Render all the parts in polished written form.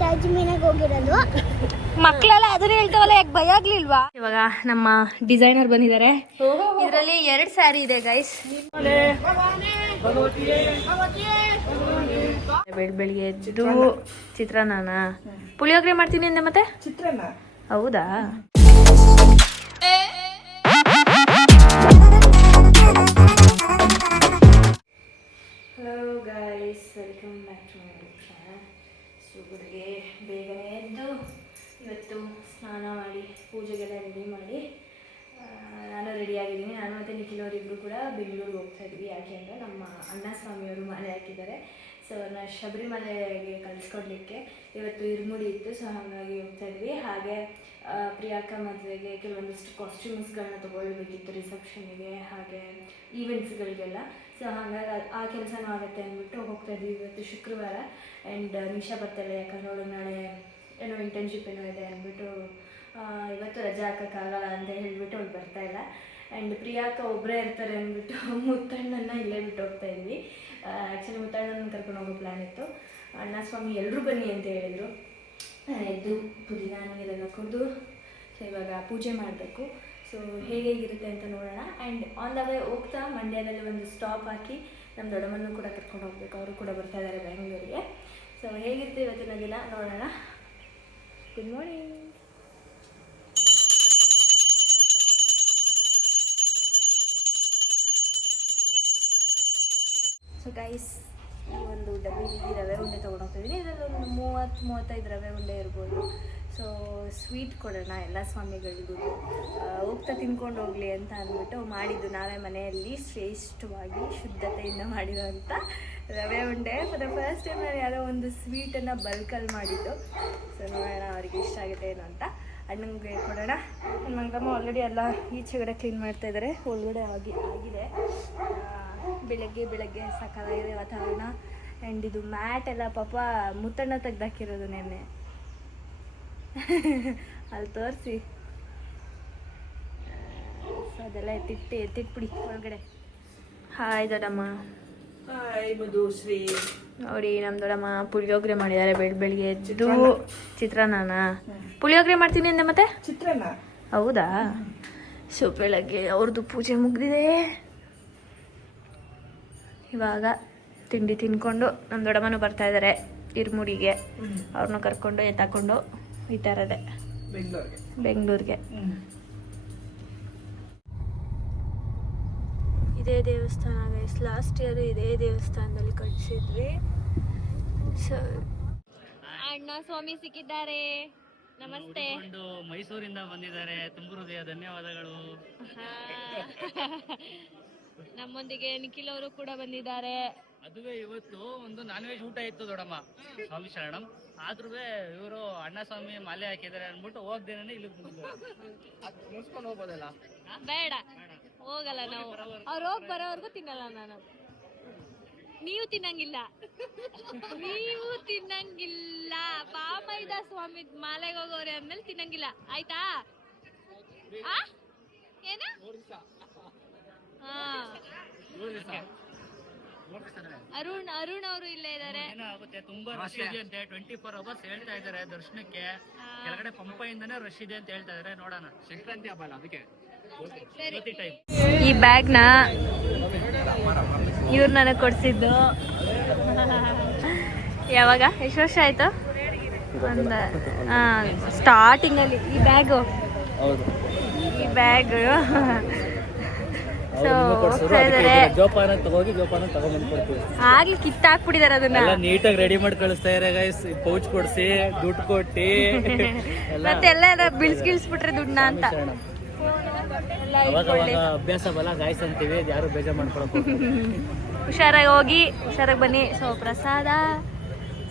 ತಾಜ್ಮೀನಾಗ ಹೋಗಿರೋದು. ಮಕ್ಕಳೆಲ್ಲ ಅದನ್ನ ಹೇಳ್ತಾವಲ್ಲ, ಯಾಕೆ ಭಯ ಆಗ್ಲಿಲ್ವಾ? ಇವಾಗ ನಮ್ಮ ಡಿಸೈನರ್ ಬಂದಿದ್ದಾರೆ. ಇದರಲ್ಲಿ 2 ಸ್ಯಾರಿ ಇದೆ ಗೈಸ್. ಬೆಳಿಗ್ಗೆ ಎದ್ದು ಚಿತ್ರಾನ್ನ, ಪುಳಿಯೋಗರೆ ಮಾಡ್ತೀನಿ ಅಂದೆ, ಮತ್ತೆ ಚಿತ್ರಾನ್ನ. ಹೌದಾ? Hello guys, welcome back to my YouTube channel. So ಬೆಳಿಗ್ಗೆ ಬೇಗನೆ ಎದ್ದು ಇವತ್ತು ಸ್ನಾನ ಮಾಡಿ ಪೂಜೆಗೆಲ್ಲ ರೆಡಿ ಮಾಡಿ ನಾನು ರೆಡಿಯಾಗಿದ್ದೀನಿ. ನಾನು ಮತ್ತು ನಿಖಿಲ್ ಅವರಿಬ್ಬರು ಕೂಡ ಬೆಂಗಳೂರಿಗೆ ಹೋಗ್ತಾ ಇದ್ವಿ. ಯಾಕೆ ಅಂದರೆ ನಮ್ಮ ಅಣ್ಣ ಸ್ವಾಮಿಯವರು ಮಾಲೆ ಹಾಕಿದ್ದಾರೆ. ಸೊ ನಾನು ಶಬರಿಮಲೆಗೆ ಕಳಿಸ್ಕೊಡ್ಲಿಕ್ಕೆ ಇವತ್ತು ಇರುಮುಡಿ ಇತ್ತು. ಸೊ ಹಾಗಾಗಿ ಹೋಗ್ತಾ ಇದ್ವಿ. ಹಾಗೆ ಪ್ರಿಯಾಂಕಾ ಮದುವೆಗೆ ಕೆಲವೊಂದಿಷ್ಟು ಕಾಸ್ಟ್ಯೂಮ್ಸ್ಗಳನ್ನ ತೊಗೊಳ್ಬೇಕಿತ್ತು, ರಿಸೆಪ್ಷನ್ನಿಗೆ ಹಾಗೆ ಈವೆಂಟ್ಸ್ಗಳಿಗೆಲ್ಲ. ಸೊ ಹಾಗಾಗಿ ಆ ಕೆಲಸನೂ ಆಗುತ್ತೆ ಅಂದ್ಬಿಟ್ಟು ಹೋಗ್ತಾ ಇದ್ವಿ. ಇವತ್ತು ಶುಕ್ರವಾರ ಆ್ಯಂಡ್ ನಿಶಾ ಬರ್ತಾಳೆ, ಯಾಕಂದ್ರೆ ಅವಳು ನಾಳೆ ಏನೋ ಇಂಟರ್ನ್ಶಿಪ್ ಏನೋ ಇದೆ ಅಂದ್ಬಿಟ್ಟು ಇವತ್ತು ರಜೆ ಹಾಕೋಕ್ಕಾಗಲ್ಲ ಅಂತ ಹೇಳಿಬಿಟ್ಟು ಅವ್ಳು ಬರ್ತಾಯಿಲ್ಲ. ಆ್ಯಂಡ್ ಪ್ರಿಯಾಂಕಾ ಒಬ್ಬರೇ ಇರ್ತಾರೆ ಅಂದ್ಬಿಟ್ಟು ಮುತ್ತಣ್ಣನ ಇಲ್ಲೇ ಬಿಟ್ಟು ಹೋಗ್ತಾ ಇದ್ವಿ. ಆ್ಯಕ್ಚುಲಿ ಮುತ್ತಣ್ಣನ ಕರ್ಕೊಂಡು ಹೋಗೋ ಪ್ಲ್ಯಾನ್ ಇತ್ತು. ಅಣ್ಣ ಸ್ವಾಮಿ ಎಲ್ಲರೂ ಬನ್ನಿ ಅಂತ ಹೇಳಿದರು. ಎದ್ದು ಪುದೀನ ನೀರೆಲ್ಲ ಕುಡಿದು ಸೊ ಇವಾಗ ಪೂಜೆ ಮಾಡಬೇಕು. ಸೊ ಹೇಗಿರುತ್ತೆ ಅಂತ ನೋಡೋಣ. ಆ್ಯಂಡ್ ಆನ್ ದ ವೇ ಹೋಗ್ತಾ ಮಂಡ್ಯದಲ್ಲಿ ಒಂದು ಸ್ಟಾಪ್ ಹಾಕಿ ನಮ್ಮ ದೊಡ್ಡಮ್ಮನ್ನು ಕೂಡ ಕರ್ಕೊಂಡು ಹೋಗ್ಬೇಕು. ಅವರು ಕೂಡ ಬರ್ತಾ ಇದ್ದಾರೆ ಬೆಂಗಳೂರಿಗೆ. ಸೊ ಹೇಗಿರುತ್ತೆ ಇವತ್ತಿನ ದಿನ ನೋಡೋಣ. Good morning. ಸೊ ಗೈಸ್, ಈ ಒಂದು ಡಬ್ಬಿಲಿ ರವೆ ಉಂಡೆ ತೊಗೊಂಡೋಗ್ತಿದ್ದೀನಿ. ಇದರಲ್ಲಿ ಒಂದು 30-35 ರವೆ ಉಂಡೆ ಇರ್ಬೋದು. ಸೊ ಸ್ವೀಟ್ ಕೊಡೋಣ ಎಲ್ಲ ಸ್ವಾಮಿಗಳಿಗೂ, ಹೋಗ್ತಾ ತಿನ್ಕೊಂಡು ಹೋಗಲಿ ಅಂತ ಅಂದ್ಬಿಟ್ಟು ಮಾಡಿದ್ದು ನಾವೇ ಮನೆಯಲ್ಲಿ ಶ್ರೇಷ್ಠವಾಗಿ ಶುದ್ಧತೆಯಿಂದ ಮಾಡಿರೋಂಥ ರವೆ ಉಂಡೆ. ಫಾರ್ ದ ಫಸ್ಟ್ ಟೈಮ್ ನಾನು ಯಾವುದೋ ಒಂದು ಸ್ವೀಟನ್ನು ಬಲ್ಕಲ್ಲಿ ಮಾಡಿದ್ದು. ಸೊ ನೋಡೋಣ ಅವ್ರಿಗೆ ಇಷ್ಟ ಆಗುತ್ತೆ ಏನು ಅಂತ. ಅಣ್ಣಂಗೆ ಕೊಡೋಣ. ನನ್ನ ಮಂಗಮ್ಮ ಆಲ್ರೆಡಿ ಎಲ್ಲ ಈಚೆಗಡೆ ಕ್ಲೀನ್ ಮಾಡ್ತಾಯಿದ್ದಾರೆ, ಒಳಗಡೆ ಆಗಿದೆ. ಬೆಳಗ್ಗೆ ಸಕಾಲಾಗಿದೆ ವಾತಾವರಣ. ಆ್ಯಂಡ್ ಇದು ಮ್ಯಾಟ್ ಎಲ್ಲ ಪಾಪ ಮುತ್ತಣ್ಣ ತೆಗ್ದಾಕಿರೋದು ನೆನ್ನೆ. ಅಲ್ಲಿ ತೋರಿಸಿ. ಸೊ ಅದೆಲ್ಲ ಎತ್ತಿಟ್ಬಿಡಿ ಒಳಗಡೆ. ಹಾಯ್ ದೊಡ್ಡಮ್ಮ. ಹಾಯ್ ಮಧುಶ್ರೀ. ನೋಡಿ ನಮ್ಮ ದೊಡ್ಡಮ್ಮ ಪುಳಿಯೋಗರೆ ಮಾಡಿದ್ದಾರೆ. ಬೆಳಿಗ್ಗೆ ಎದ್ದು ಚಿತ್ರಾನ್ನ, ಪುಳಿಯೋಗರೆ ಮಾಡ್ತೀನಿ ಅಂದೆ, ಮತ್ತೆ ಚಿತ್ರಾನ್ನ. ಹೌದಾ? ಸೊ ಬೆಳಗ್ಗೆ ಅವ್ರದ್ದು ಪೂಜೆ ಮುಗಿದಿದೆ. ಇವಾಗ ತಿಂಡಿ ತಿನ್ಕೊಂಡು ನಮ್ಮ ದೊಡ್ಡಮ್ಮನೂ ಬರ್ತಾ ಇದ್ದಾರೆ ಇರುಮುಡಿಗೆ. ಅವ್ರನ್ನ ಕರ್ಕೊಂಡು ಎತ್ತಾಕೊಂಡು ಈ ಥರದೇ ಬೆಂಗಳೂರಿಗೆ. ಇದೇ ದೇವಸ್ಥಾನ ಗೈಸ್, ಲಾಸ್ಟ್ ಇಯರ್ ಇದೇ ದೇವಸ್ಥಾನದಲ್ಲಿ ಕಟ್ಸಿದ್ವಿ. ಸೊ ಅಣ್ಣ ಸ್ವಾಮಿ ಸಿಕ್ಕಿದ್ದಾರೆ. ನಮಸ್ತೆ. ಮೈಸೂರಿಂದ ಬಂದಿದ್ದಾರೆ. ತುಂಬ ಹೃದಯ ಧನ್ಯವಾದಗಳು. ನಮ್ಮೊಂದಿಗೆ ನಿಖಿಲ್ ಅವರು ಕೂಡ ಬಂದಿದ್ದಾರೆ. ಅದುವೇ ಇವತ್ತು ಒಂದು ನಾನ್ ವೆಜ್ ಊಟ ಇತ್ತು ದೊಡ್ಡಮ್ಮ, ಸ್ವಾಮಿ ಶರಣಂ. ಆದ್ರೂ ಇವರು ಅಣ್ಣ ಸ್ವಾಮಿ ಮಾಲೆ ಹಾಕಿದ್ದಾರೆ ಅಂದ್ಬಿಟ್ಟು ಹೋಗ್ದೇನೆ ಇಲ್ಲಿ ಮುಗಿಸ್ಕೊಂಡು ಹೋಗ್ಬೋದಲ್ಲ? ಬೇಡ, ಹೋಗಲ್ಲ ನಾವು. ಅವ್ರು ಹೋಗಿ ಬರೋವರೆಗೂ ತಿನ್ನಲ್ಲ ನಾನು. ನೀವು ತಿನ್ನಂಗಿಲ್ಲ, ಪಾಪೈದ ಸ್ವಾಮಿ ಮಾಲೆಗೆ ಹೋಗೋರೆ ಅಂದ್ಮೇಲೆ ತಿನ್ನಂಗಿಲ್ಲ, ಆಯ್ತಾ? ಏನ? ಅರುಣ್ ಅವರು ಇಲ್ಲೇ ಇದ್ದಾರೆ. ಏನಾಗುತ್ತೆ, ತುಂಬಾ ರಶ್ ಇದೆ ಅಂತೆ. 24 hours ಹೇಳ್ತಾ ಇದಾರೆ ದರ್ಶನಕ್ಕೆ. ಕೆಳಗಡೆ ಪಂಪೆಯಿಂದನೇ ರಶ್ ಇದೆ ಅಂತ ಹೇಳ್ತಾ ಇದಾರೆ. ನೋಡೋಣ, ಸಂಕ್ರಾಂತಿ ಹಬ್ಬ ಅದಕ್ಕೆ. ಈ ಬ್ಯಾಗ್ನ ಇವ್ರು ನನಗೆ ಕೊಡ್ಸಿದ್ದು. ಯಾವಾಗ, ಎಷ್ಟು ವರ್ಷ ಆಯ್ತು? ಒಂದು ಸ್ಟಾರ್ಟಿಂಗಲ್ಲಿ ಈ ಬ್ಯಾಗು ಆಗ್ಲಿ ಕಿತ್ತಾಕ್ಬಿಟ್ಟಿದಾರೆ ಅದನ್ನ. ನೀಟಾಗಿ ರೆಡಿ ಮಾಡಿ ಕಳಿಸ್ತಾ ಇದಾರೆ ಗೈಸ್. ಪೌಚ್ ಕೊಡ್ಸಿ, ದುಡ್ಡು ಕೊಟ್ಟಿ ಮತ್ತೆಲ್ಲ ಬಿಳ್ಸ್ಬಿಟ್ರೆ ದುಡ್ಡನ್ನ ಅಂತ. ಅಭ್ಯಾಸ ಬಲ ಗಾಯ್ಸ್ ಅಂತೀವಿ, ಯಾರು ಬೇಜಾರು ಮಾಡ್ಕೊಳಕ್ ಹುಷಾರಾಗಿ ಹೋಗಿ, ಹುಷಾರಾಗಿ ಬನ್ನಿ. ಸೊ ಪ್ರಸಾದ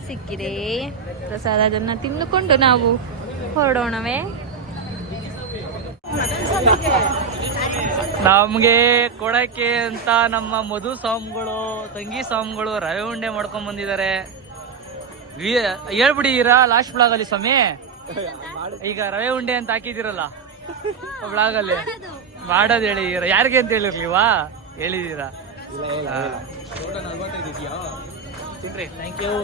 ಸಿಕ್ಕಿದೆ. ಪ್ರಸಾದ ಅದನ್ನ ತಿಂದುಕೊಂಡು ನಾವು ಹೊರಡೋಣವೇ. ನಮ್ಗೆ ಕೊಡಕ್ಕೆ ಅಂತ ನಮ್ಮ ಮಧು ಸ್ವಾಮಿಗಳು, ತಂಗಿ ಸ್ವಾಮಿಗಳು ರವೆ ಉಂಡೆ ಮಾಡ್ಕೊಂಡ್ ಬಂದಿದ್ದಾರೆ. ಹೇಳ್ಬಿಡಿ ಲಾಸ್ಟ್ ಬ್ಲಾಗ್ ಅಲ್ಲಿ ಸ್ವಾಮಿ. ಈಗ ರವೆ ಉಂಡೆ ಅಂತ ಹಾಕಿದಿರಲ್ಲ ಬ್ಲಾಗ್ ಅಲ್ಲಿ, ಮಾಡೋದು ಹೇಳಿದೀರ. ಯಾರಿಗೆ ಅಂತ ಹೇಳಿರ್ಲಿವಾ? ಹೇಳಿದೀರಾ? ತಿನ್ರಿ. Thank you.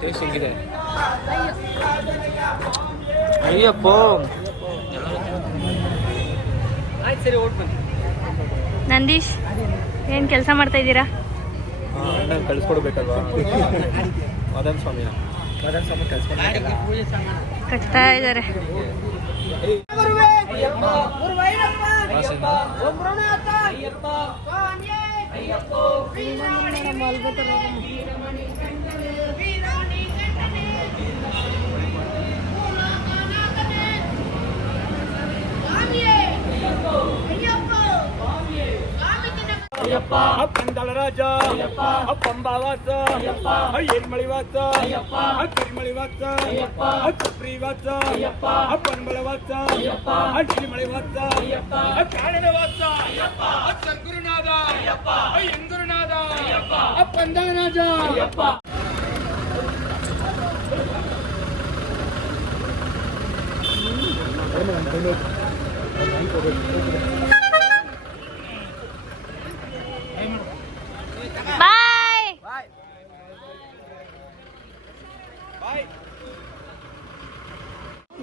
ಟೇಸ್ಟ್ ಹೆಂಗಿದೆ? ಅಯ್ಯಪ್ಪ ಆಯ್ತು ಸರಿ ಓಟ್ ಬನ್ನಿ. ನಂದೀಶ್ ಏನು ಕೆಲಸ ಮಾಡ್ತಾ ಇದ್ದೀರಾ? ಅಣ್ಣನ ಕಳಿಸ್ಕೊಡ್ಬೇಕಲ್ವಾ ಮದನ್ ಸ್ವಾಮಿನ ಕಳಿಸ್ಕೊಡ್ಬೇಕಲ್ಲ. ಕಟ್ತಾ ಇದ್ದಾರೆ. ಪಂದಳ ರಾಜ ಪಂಬಾವಾಸ ಏರ್ಮಳಿವಾಸ ಕಿರಿಮಳಿವಾಸ ಕಪ್ರಿವಾಸ ಪನ್ಬಳವಾಸ ಗಿರಿಮಳಿವಾಸ ಕಾರಣವಾಸ ಸದ್ಗುರುನಾಥ ಎಂಗುರುನಾಥ ಪಂದಳ ರಾಜ.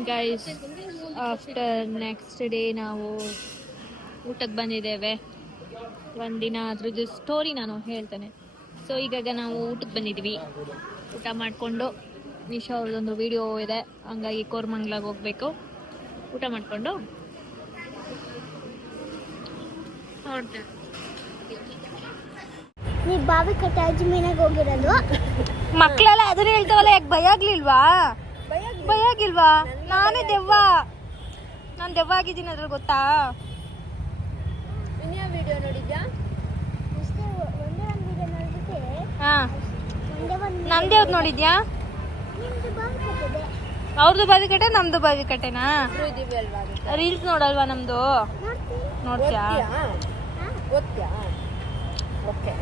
ಗೈಸ್, ಆಫ್ಟರ್ ನೆಕ್ಸ್ಟ್ ಡೇ ನಾವು ಊಟಕ್ಕೆ ಬಂದಿದ್ದೇವೆ. ಒಂದಿನ ಅದ್ರದ್ದು ಸ್ಟೋರಿ ನಾನು ಹೇಳ್ತೇನೆ. ಸೊ ಈಗ ನಾವು ಊಟಕ್ಕೆ ಬಂದಿದ್ವಿ. ಊಟ ಮಾಡಿಕೊಂಡು ನಿಶಾ ಅವ್ರದ್ದೊಂದು ವಿಡಿಯೋ ಇದೆ, ಹಂಗಾಗಿ ಕೋರ್ಮಂಗ್ಲಾಗ ಹೋಗ್ಬೇಕು. ಊಟ ಮಾಡಿಕೊಂಡು ಹೊರಡ್ತೇವೆ. ನೀ ಬಾವಿ ಕಟ್ಟೆ ಅಜ್ಜಿ ಮೀನಾಗ ಹೋಗಿರೋದು? ಮಕ್ಕಳೆಲ್ಲ ಅದನ್ನ ಹೇಳ್ತಾವಲ್ಲ, ಯಾಕೆ ಭಯ ಆಗ್ಲಿಲ್ವಾ? ಭಯ ಆಗಿಲ್ವಾ? ನಾನೇ ದೆವ್ವ, ನಾನು ದೆವ್ವ ಆಗಿದ್ದೀನಿ ಅದ್ರಲ್ಲಿ, ಗೊತ್ತಾ? ಇನ್ಯಾವ ವಿಡಿಯೋ ನೋಡಿದ್ಯಾ? ಅಷ್ಟೇ ಒಂದೇ ಒಂದು ವಿಡಿಯೋ ನೋಡ್ಬಿಟ್ಟೆ. ಹಾ, ಒಂದೇ ಒಂದು ನಮ್ದು ಯಾವ್ದು ನೋಡಿದ್ಯಾ? ನಿಮ್ದು ಬಾವಿ ಕಟ್ಟಿದೆ. ಅವ್ರದ್ದು ಬಾವಿ ಕಟ್ಟೆ, ನಮ್ದು ಬಾವಿ ಕಟ್ಟೆನಾ? ಇದೀವಿ ಅಲ್ವಾ? ರೀಲ್ಸ್ ನೋಡಲ್ವಾ ನಮ್ದು? ನೋಡ್ತೀಯಾ? ಓದ್ತ್ಯಾ? ಓಕೆ.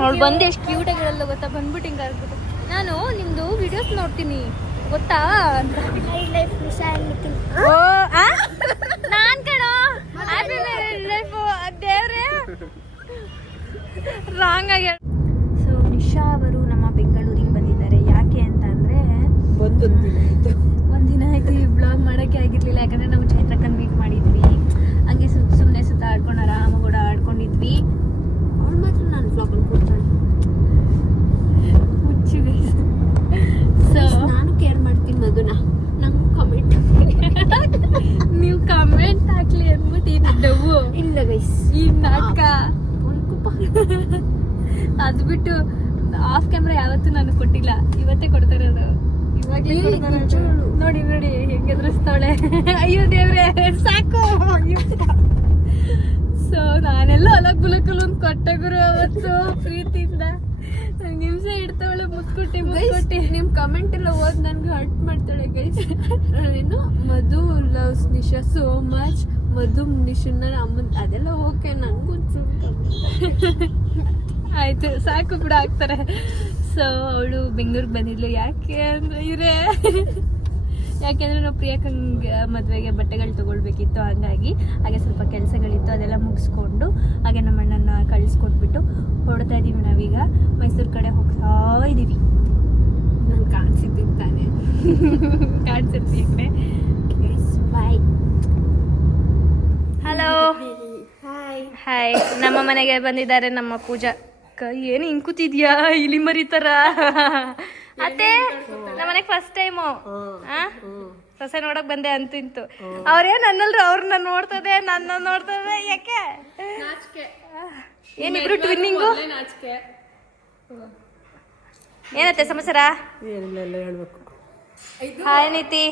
ಅವಳು ಬಂದು ಎಷ್ಟು ಕ್ಯೂಟ್ ಆಗಿರಲ್ಲ ಗೊತ್ತಾ? ಬಂದ್ಬಿಟ್ಟು ಹಿಂಗೆ ಆಗ್ಬಿಟ್ಟು ನಾನು ನಿಮ್ದು ವಿಡಿಯೋಸ್ ನೋಡ್ತೀನಿ ಗೊತ್ತಾ ಅಂತ. ಲೈಫ್ ನಿಶಾ ನಿಖಿಲ್. ಓ ನಾನ್ ಕಣೋ ಹ್ಯಾಪಿ ಮ್ಯಾರೇಜ್ ಲೈಫ್ ದೇವ್ರೆ ರಾಂಗ್ ಆಗಿ. ಸೊ ನಿಶಾ ಅವರು ನಮ್ಮ ಬೆಂಗಳೂರಿಗೆ ಬಂದಿದ್ದಾರೆ. ಯಾಕೆ ಅಂತ ಅಂದ್ರೆ ಒಂದಿನ ಆಯ್ತು ಈ ಬ್ಲಾಗ್ ಮಾಡೋಕ್ಕೆ ಆಗಿರ್ಲಿಲ್ಲ. ಯಾಕಂದ್ರೆ ನಾವು ಚೈತ್ರಕ್ಕನ್ ಮೀಟ್ ಮಾಡಿದ್ವಿ, ಹಂಗೆ ಸುಮ್ಮನೆ ಸುತ್ತಾಡ್ಕೊಂಡು ಆರಾಮಾಗಿ ಕೂಡ ಆಡ್ಕೊಂಡಿದ್ವಿ. ಅವ್ಳು ಮಾತ್ರ ನಾನು ಬ್ಲಾಗಲ್ಲಿ ಕೊಡ್ತಾಳೆ. ಮುಚ್ಚಿವಿ. ಸೊ ನಾನು ಕೇರ್ ಮಾಡ್ತೀನಿ ಮಧುನ. ನಂಗೆ ಕಮೆಂಟ್ ನೀವು ಕಮೆಂಟ್ ಹಾಕ್ಲಿ ಅಂದ್ಬಿಟ್ಟು ಇದ್ದವು ಇಲ್ಲ ಗೈಸ್, ಈ ನಾಟಕ ಉಳ್ಕುಪ್ಪ. ಅದು ಬಿಟ್ಟು ಆಫ್ ಕ್ಯಾಮ್ರಾ ಯಾವತ್ತೂ ನಾನು ಕೊಟ್ಟಿಲ್ಲ, ಇವತ್ತೇ ಕೊಡ್ತಾ ಇರೋದು. ಇವಾಗಲೇ ನೋಡಿ ನೋಡಿ ಹೆಂಗೆ ಎದುರಿಸ್ತಾಳೆ. ಅಯ್ಯೋ ದೇವ್ರೆ ಸಾಕು. ಸೊ ನಾನೆಲ್ಲ ಅಲಕ್ ಬುಲಕಲ್ ಒಂದು ಕೊಟ್ಟೆ ಗುರು ಅವತ್ತು ಪ್ರೀತಿಯಿಂದ. ನಂಗೆ ಹಿಂಸೆ ಇಡ್ತಾವಳೆ ಮುತ್ಕೊಟ್ಟಿ ಮುತ್ಕೊಟ್ಟಿ. ನಿಮ್ ಕಮೆಂಟ್ ಎಲ್ಲ ಓದ್ ನನ್ಗೆ ಹರ್ಟ್ ಮಾಡ್ತಾಳೆ ಗೈಸ್. ಏನು ಮಧು ಲವ್ಸ್ ನಿಶಾ ಸೋ ಮಚ್, ಮಧು ನಿಶನ್ನ ಅಮ್ಮನ್ ಅದೆಲ್ಲ ಓಕೆ. ನಂಗೂ ಆಯ್ತು ಸಾಕು ಕೂಡ ಆಗ್ತಾರೆ. ಸೊ ಅವಳು ಬೆಂಗಳೂರಿಗೆ ಬಂದಿದ್ಲು. ಯಾಕೆ ಅಂದ್ರೆ ಯಾಕೆಂದ್ರೆ ನಾವು ಪ್ರಿಯಕ್ಕಂಗೆ ಮದುವೆಗೆ ಬಟ್ಟೆಗಳು ತೊಗೊಳ್ಬೇಕಿತ್ತು, ಹಾಗಾಗಿ ಹಾಗೆ ಸ್ವಲ್ಪ ಕೆಲಸಗಳಿತ್ತು, ಅದೆಲ್ಲ ಮುಗಿಸ್ಕೊಂಡು ಹಾಗೆ ನಮ್ಮ ಅಣ್ಣನ ಕಳಿಸ್ಕೊಟ್ಬಿಟ್ಟು ಹೊರಡ್ತಾ ಇದ್ದೀವಿ. ನಾವೀಗ ಮೈಸೂರು ಕಡೆ ಹೋಗ್ತಾ ಇದ್ದೀವಿ. ನಂಗೆ ಕಾಣಿಸಿದ್ದೀನಿ ತಾನೆ. ಕಾಣಿಸಿರ್ತೀವಿ. ಬಾಯ್. Hello hi. ಹಾಯ್. ನಮ್ಮ ಮನೆಗೆ ಬಂದಿದ್ದಾರೆ ನಮ್ಮ ಪೂಜಾ. ಏನು ಹಿಂಗ್ ಕೂತಿದ್ಯಾ ಇಲಿ ಮರಿ ತರ? ಅತ್ತೆ ನಮ್ಮನೆಗೆ ಫಸ್ಟ್ ಟೈಮು ಸೊಸೆ ನೋಡಕ್ ಬಂದೆ ಅಂತೂ ಇಂತು. ಅವ್ರೇನ್ ಅನ್ನಲ್ರು, ಅವ್ರನ್ನ ನೋಡ್ತದೆ, ನನ್ನ ನೋಡ್ತದೆ. ಯಾಕೆ ಏನಿಬ್ರು ಟ್ವಿನ್ನಿಂಗು? ಏನತ್ತೆ ಸಮಾಚಾರ? ಹಾಯ್ ನೀತಿ.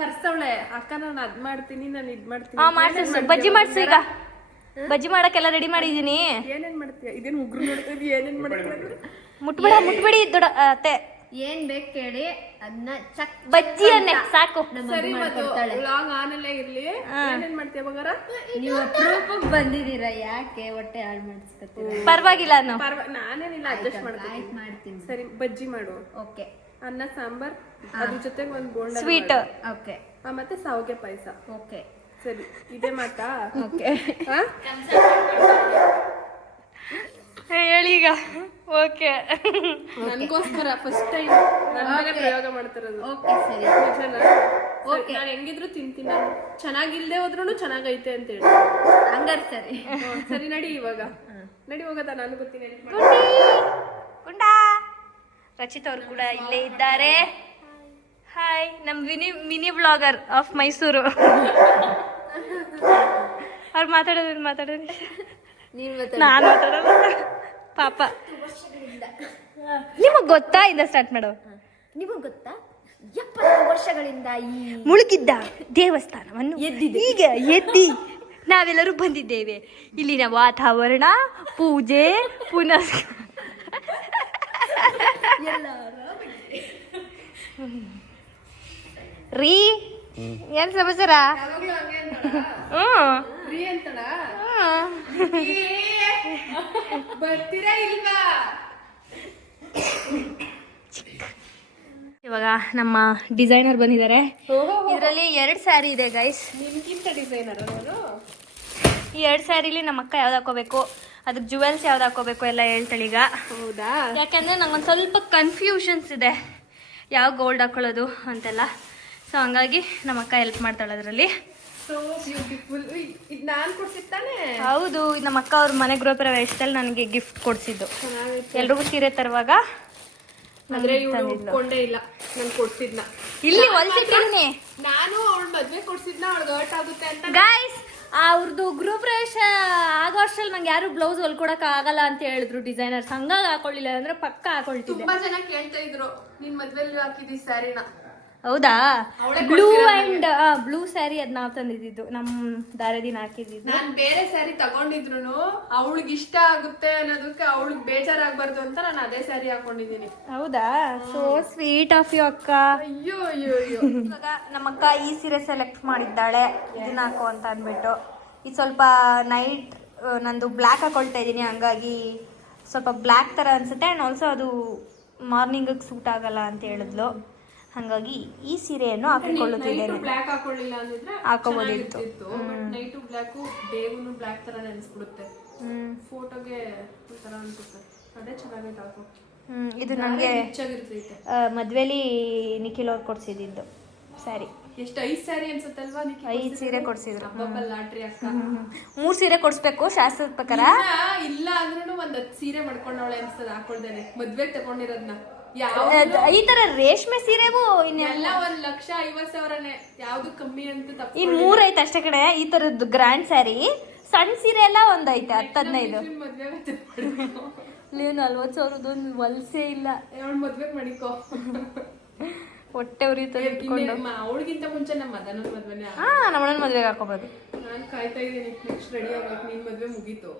ಕರ್ಸವಳೆ ಅಕ್ಕ, ನಾನು ಅದ್ ಮಾಡ್ತೀನಿ, ನಾನು ಇದ್ ಮಾಡ್ತೀನಿ. ಹಾ ಮಾಡ್ಸು, ಬಜ್ಜಿ ಮಾಡ್ಸು. ಈಗ ಬಜ್ಜಿ ಮಾಡಕ್ಕೆಲ್ಲ ರೆಡಿ ಮಾಡಿದೀನಿ. ಏನೇನ್ ಮಾಡ್ತೀಯ? ಇದೇನ್ ಉಗ್ರು ನೋಡ್ತಾ ಇದೀಯ? ಏನೇನ್ ಮಾಡ್ತೀಯ? ಮುಟ್ಬೇಡಿ ದೊಡ್ಡ ಅತ್ತೆ. ಏನ್ ಬೇಕು ಕೇಳಿ ಅದನ್ನ ಚಕ್ ಬಜ್ಜಿ ಅನ್ನೆ ಸಾಕು. ಸರಿ, ಲಾಂಗ್ ಆನಲ್ಲೇ ಇರ್ಲಿ. ಏನೇನ್ ಮಾಡ್ತೀಯ ಬಂಗಾರ? ನೀವು ಅಪರೂಪಕ್ಕೆ ಬಂದಿದ್ದೀರಾ, ಯಾಕೆ ಹೊಟ್ಟೆ ಹಾಳು ಮಾಡಿಸ್ಕೊತೀರಾ? ಪರವಾಗಿಲ್ಲ ನಾನು ನಾನೇನಿಲ್ಲ, ಅಡ್ಜಸ್ಟ್ ಮಾಡ್ತೀನಿ. ಆಯ್ತು ಮಾಡ್ತೀನಿ. ಸರಿ, ಬಜ್ಜಿ ಮಾಡು. ಓಕೆ. ಅನ್ನ ಸಾಂಬಾರ್, ಅದ್ರ ಜೊತೆಗೆ ಒಂದ್ ಬೋಂಡ ಸ್ವೀಟ್. ಓಕೆ. ಮತ್ತೆ ಸಾವಿಗೆ ಪಾಯಸ. ಓಕೆ. ಸರಿ, ಇದೇ ಮಾತಾ? ಓಕೆ. ಹೇಳಿ ಈಗ. ಓಕೆ ನನಗೋಸ್ಕರ ಫಸ್ಟ್ ಟೈಮ್ ನಾನೇ ಪ್ರಯೋಗ ಮಾಡ್ತಿರೋದು. ಓಕೆ ಸರಿ. ಓಕೆ ನಾನು ಹೆಂಗಿದ್ರು ತಿಂತೀನಿ. ನಾನು ಚೆನ್ನಾಗಿಲ್ದೆ ಹೋದ್ರೂ ಚೆನ್ನಾಗೈತೆ ಅಂತ ಹೇಳಿ. ಹಂಗಾರೆ ಸರಿ. ಸರಿ ನಡಿ ಇವಾಗ. ನಡಿ ಹೋಗೋದಾ? ನಾನು ಗೊತ್ತೀನಿ. ಗುಂಡಾ ರಚಿತ್ ಅವ್ರು ಕೂಡ ಇಲ್ಲೇ ಇದ್ದಾರೆ. ಹಾಯ್, ನಮ್ಮ ಮಿನಿ ಬ್ಲಾಗರ್ ಆಫ್ ಮೈಸೂರು. ಅವ್ರು ಮಾತಾಡೋದು ನಾನು ಮಾತಾಡೋದು ಪಾಪ. ನಿಮಗ್ ಗೊತ್ತಾ? ಇಂದ ಸ್ಟಾರ್ಟ್ ಮಾಡೋ. ನಿಮಗ್ ಗೊತ್ತಾ 70 ವರ್ಷಗಳಿಂದ ಈ ಮುಳುಗಿದ್ದ ದೇವಸ್ಥಾನವನ್ನು ಈಗ ಎದ್ದಿ ನಾವೆಲ್ಲರೂ ಬಂದಿದ್ದೇವೆ. ಇಲ್ಲಿನ ವಾತಾವರಣ, ಪೂಜೆ, ಪುನಸ್ಕಾರ ರೀ ಏನ್ ಸಮಾಚಾರ? ಬರ್ತೀರಾ ಇಲ್ವಾ? ಇವಾಗ ನಮ್ಮ ಡಿಸೈನರ್ ಬಂದಿದ್ದಾರೆ. ಇದರಲ್ಲಿ 2 ಸ್ಯಾರಿ ಇದೆ ಗೈಸ್. ನಿಮ್ಗಿಂತ ಡಿಸೈನರ್ ಅವರು. ಈ 2 ಸ್ಯಾರಿಲಿ ನಮ್ಮ ಅಕ್ಕ ಯಾವ್ದು ಹಾಕೋಬೇಕು, ಅದಕ್ಕೆ ಜುವೆಲ್ಸ್ ಯಾವ್ದು ಹಾಕೋಬೇಕು ಎಲ್ಲ ಹೇಳ್ತಾಳೆ ಈಗ. ಹೌದಾ? ಯಾಕೆಂದ್ರೆ ನಂಗೊಂದು ಸ್ವಲ್ಪ ಕನ್ಫ್ಯೂಷನ್ಸ್ ಇದೆ ಯಾವ ಗೋಲ್ಡ್ ಹಾಕೊಳ್ಳೋದು ಅಂತೆಲ್ಲ. ಸೊ ಹಂಗಾಗಿ ನಮ್ಮ ಅಕ್ಕ ಹೆಲ್ಪ್ ಮಾಡ್ತಾಳೆ ಅದರಲ್ಲಿ. So beautiful. ಇದು ನಾನು ಕೊಡ್ಸಿದ್ದಾನೆ. ಹೌದು, ನಮ್ಮ ಅಕ್ಕ ಅವ್ರ ಮನೆ ಗೃಹ ಪ್ರವೇಶದಲ್ಲಿ ನನಗೆ ಗಿಫ್ಟ್ ಕೊಡ್ಸಿದ್ದು. ಎಲ್ರಿಗೂ ಸೀರೆ ತರುವಾಗ ಆದ್ರೆ ಇವಳು ಉಟ್ಕೊಂಡೇ ಇಲ್ಲ. ನಾನು ಕೊಡ್ಸಿದ್ನ ಇಲ್ಲಿ ಹೊಲ್ಸಿಟ್ಟಿದ್ದೀನಿ. ನಾನು ಅವಳ ಮದ್ವೆ ಕೊಡ್ಸಿದ್ನ ಅವಳಿಗೆ ಹರ್ಟ್ ಆಗುತ್ತೆ ಅಂತ. ಗೈಸ್, ಅವ್ರದ್ದು ಗೃಹ ಪ್ರವೇಶ ಆಗೋ ಅಷ್ಟರಲ್ಲಿ ನಂಗೆ ಯಾರು ಬ್ಲೌಸ್ ಹೊಲ್ಕೊಡಕ್ ಆಗಲ್ಲ ಅಂತ ಹೇಳಿದ್ರು ಡಿಸೈನರ್ಸ್. ಹಂಗಾಗಿ ಹಾಕೊಳ್ಳಿಲ್ಲ ಅಂದ್ರೆ ಪಕ್ಕ ಹಾಕೊಳ್ತಿದ್ದೆ. ತುಂಬಾ ಜನ ಕೇಳ್ತಾ ಇದ್ರು ನಿನ್ ಮದ್ವೆಲಿ ಹಾಕಿದಿ ಸ್ಯಾರಿನ. ಹೌದಾ? ಬ್ಲೂ ಅಂಡ್ ಬ್ಲೂ ಸ್ಯಾರಿ ಅದ್ ನಾವ್ ತಂದಿದ್ದು, ನಮ್ ದಾರದಿನ ಹಾಕಿದ್ದು. ನಾನ್ ಬೇರೆ ಸ್ಯಾರಿ ತಗೊಂಡಿದ್ರು ಅವಳಿಗೆ ಇಷ್ಟ ಆಗುತ್ತೆ ಅನ್ನೋದಕ್ಕೆ ಅವಳಿಗೆ ಬೇಜಾರಾಗ್ಬಾರ್ದು ಅಂತ ನಾನು ಅದೇ ಸ್ಯಾರಿ ಹಾಕೊಂಡಿದೀನಿ. ಹೌದಾ? ಸೋ ಸ್ವೀಟ್ ಆಫ್ ಯು ಅಕ್ಕ. ಅಯ್ಯೋ ಅಯ್ಯೋ ಅಯ್ಯೋ. ಇವಾಗ ನಮ್ಮ ಅಕ್ಕ ಈ ಸೀರೆ ಸೆಲೆಕ್ಟ್ ಮಾಡಿದ್ದಾಳೆ, ಇದನ್ನ ಹಾಕೋ ಅಂತ ಅಂದ್ಬಿಟ್ಟು. ಇದು ಸ್ವಲ್ಪ ನೈಟ್ ನಂದು ಬ್ಲ್ಯಾಕ್ ಹಾಕೊಳ್ತಾ ಇದ್ದೀನಿ, ಹಂಗಾಗಿ ಸ್ವಲ್ಪ ಬ್ಲ್ಯಾಕ್ ತರ ಅನ್ಸುತ್ತೆ. ಅಂಡ್ ಆಲ್ಸೋ ಅದು ಮಾರ್ನಿಂಗ್ ಸೂಟ್ ಆಗಲ್ಲ ಅಂತ ಹೇಳಿದ್ಲು. ಹಾಗಾಗಿ ಈ ಸೀರೆಯನ್ನು ಹಾಕಿಕೊಳ್ಳುತ್ತಿದ್ದೇನೆ. ಬ್ಲ್ಯಾಕ್ ಹಾಕೊಳ್ಳಿಲ್ಲ ಅಂದಿದ್ರೆ ಹಾಕೋಬೋದಿತ್ತು. ಬಟ್ ನೈಟು ಬ್ಲ್ಯಾಕು ಡೇಗುನು ಬ್ಲ್ಯಾಕ್ ತರ ನೆನ್ಸ್ಬಿಡುತ್ತೆ. ಫೋಟೋಗೆ ತರ ಅನ್ಸುತ್ತೆ. ಅದೇ ಚೆನ್ನಾಗೈತೆ ಹಾಕೋ. ಇದು ನನಗೆ ಹೆಚ್ಚಾಗಿರ್ತೈತೆ. ಮದ್ವೆಲಿ ನಿಖಿಲ್ ಅವ್ರು ಕೊಡ್ಸಿದ್ದು ಸ್ಯಾರಿ. ಎಷ್ಟು 5 ಸ್ಯಾರಿ ಅನ್ಸುತ್ತಲ್ವಾ? 5 ಸೀರೆ ಕೊಡ್ಸಿದ್ರು. ಲಾಟ್ರಿ ಅಕ್ಕ. 3 ಸೀರೆ ಕೊಡ್ಸ್ಬೇಕು ಶಾಸ್ತ್ರದ ಪ್ರಕಾರ. ಇಲ್ಲ ಅಂದ್ರೂ ಒಂದ್ 10 ಸೀರೆ ಮಾಡ್ಕೊಂಡವಳೆ ಅನ್ಸ್ತದ ಹಾಕೊಳ್ದೇನೆ. ಮದ್ವೆಗ್ ತಗೊಂಡಿರೋದ್ನ ಈ ತರ ರೇಷ್ಮೆ ಸೀರೆಗೂ ಇನ್ನೆಲ್ಲ 1,50,000ನೇ. ಯಾವ್ದು ಕಮ್ಮಿ ಅಂತ ತಪ್ಪು. ಇನ್ 3 ಐತೆ ಅಷ್ಟೇ ಕಡೆ ಈ ತರದ್ದು ಗ್ರ್ಯಾಂಡ್ ಸ್ಯಾರಿ. ಸಣ್ಣ ಸೀರೆ ಎಲ್ಲ ಒಂದೈತೆ 10-15. ನೀವು 40,000 ಹೊಲ್ಸೇ ಇಲ್ಲ. ಮದ್ವೆಗ್ ಮಾಡಿಕೋ. ಹೊಟ್ಟೆ ಉರಿತದೆ ಇಟ್ಕೊಂಡು. ಅವಳಿಗಿಂತ ಮುಂಚೆ ನಮ್ಮ ಮದನ ಮದ್ವೆನೆ. ನಮ್ಮ ಅಣ್ಣನ ಮದ್ವೆಗೆ ಹಾಕೋಬೋದು. ನಾನ್ ಕಾಯ್ತಾ ಇದೀನಿ. ನೆಕ್ಸ್ಟ್ ರೆಡಿ ಆಗ್ಬೇಕು. ನಿನ್ ಮದ್ವೆ ಮುಗೀತು.